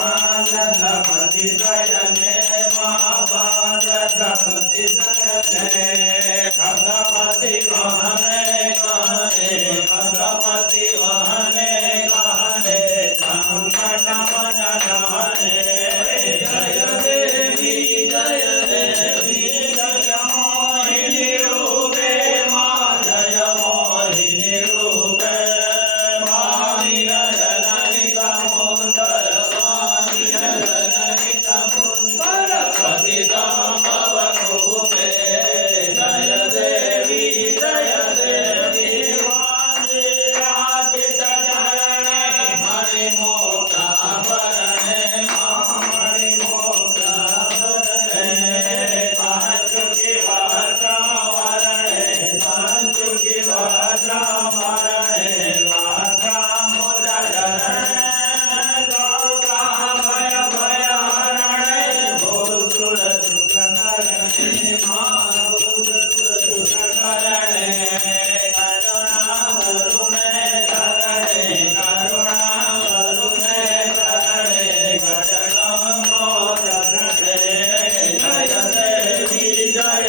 महागणपति शयने महागणपति शयने गणपति वहने गहने गणपति वहने गहने संकट मन रहने जय देवी जय देवी जय मोहिनी रूपे माँ जय मोहिनी रूपे वाणी जननी समुद्र वाणी जननी समुद्र पतितं भवरूपे जय देवी वाञ्छियाचित चरणे मणिमोक्षाभरणे मणिमोक्षाभरणे काञ्चुकी वस्त्रावरणे काञ्चुकी वस्त्रावरणे वस्त्रामुदरणे गौकामय भयहरणे भूसुरसुखकरणे भूसुरसुखकरणे करुणावरुणे करणे करुणावरुणे करणे गजगम्बोधरणे जय देवी जय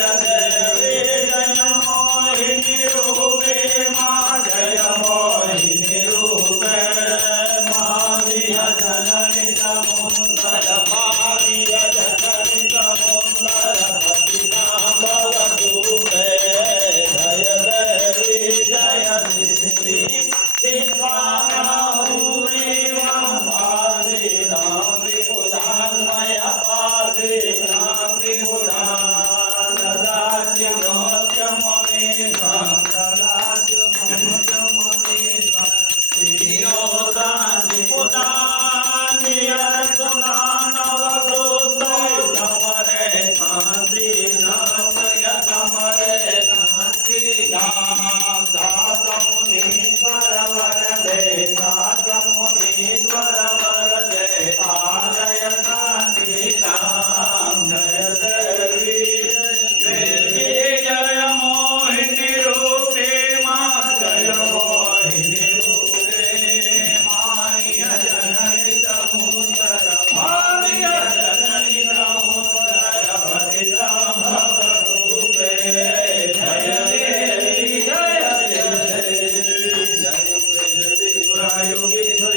मोहिनी रूपे माँ जय मोहिनी रूपे मामिय जननी समुद्र मामिय जननी समुद्र पतितं भवरूपे जय देवी जय देवी विश्वानाहुरीवं पार्थिनां विबुधान्मय पार्थिनां विबुधान् ददास्यमोक्षममीशं ददास्यमोक्षममीशं श्रीयोदान् विबुधान् नियतुनानवकृतो समरे शान्ति नामय समरे शान्ति धाम दासमुनीश्वर वरदे दासमुनीश्वर वरदे पालय शान्ति धाम जय देवी देवी जय मोहिनी रूपे माँ जय मोहिनी रूपे माय जननी समुद्र माय जननी समुद्र पतितं भवरूपे जय देवी जय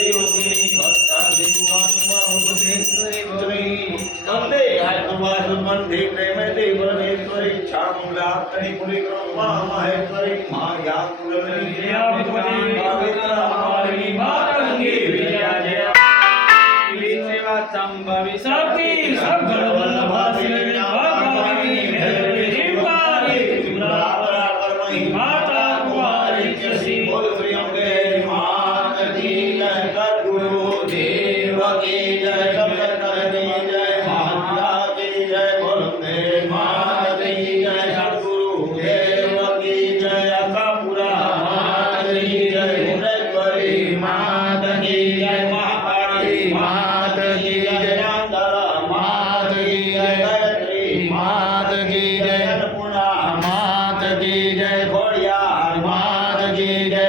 योगिनी स्कंदे आत्मवासुमंधे प्रेमते परमेश्वरी चामुंडाकरी पुरिक्रमा महेश्वरी माया कुलनी पवित्र हमारी मातंगी विद्या जय सेवा संभवी सबकी सब वल्लभा श्री भगवानी मेरी शिवानी बराबर मही माता कुमारी जैसी बोल श्री अम्बे मात की जय सद्गुरु देव की जय सप्तकर्णी जय माता की जय बोलते मात की जय सद्गुरु देव की जय अकापुरा मात की जय भुवनेश्वरी मात की जय महाकाली मात की जय नांदरा मात की जय गायत्री मात की जय अन्नपूर्णा मात की जय घोड़ियार मात की जय